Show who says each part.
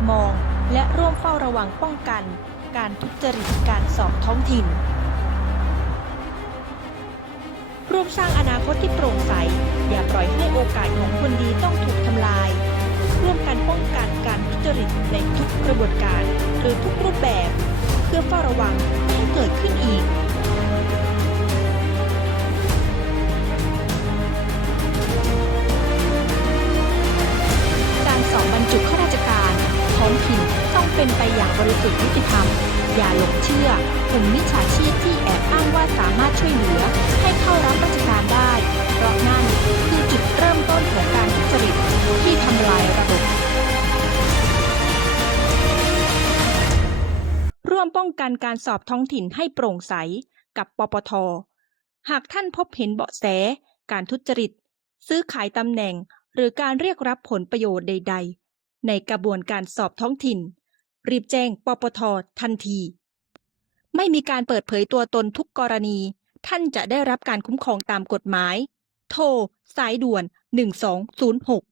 Speaker 1: ามอง และร่วมเฝ้าระวังป้องกัน การทุจริตการสอบท้องถิ่น ร่วมสร้างอนาคตที่โปร่งใส อย่าปล่อยให้โอกาสของคนดีต้องถูกทำลาย ร่วมกันป้องกันการทุจริตในทุกกระบวนการ หรือทุกรูปแบบ เพื่อเฝ้าระวัง เป็นไปอย่างบริสุทธิ์ยุติธรรม อย่าหลงเชื่อกลุ่มมิจฉาชีพที่แอบอ้างว่าสามารถช่วยเหลือ ให้เข้ารับราชการได้ เพราะนั่นคือจุดเริ่มต้นของการทุจริตที่ทำลายระบบร่วมป้องกันการสอบท้องถิ่นให้โปร่งใสกับปปท หากท่านพบเห็นเบาะแส การทุจริต ซื้อขายตำแหน่งหรือการเรียกรับผลประโยชน์ใด ๆ ในกระบวนการสอบท้องถิ่น รีบแจ้งปปททันที ไม่มีการเปิดเผยตัวตนทุกกรณี ท่านจะได้รับการคุ้มครองตามกฎหมาย โทร สายด่วน 1206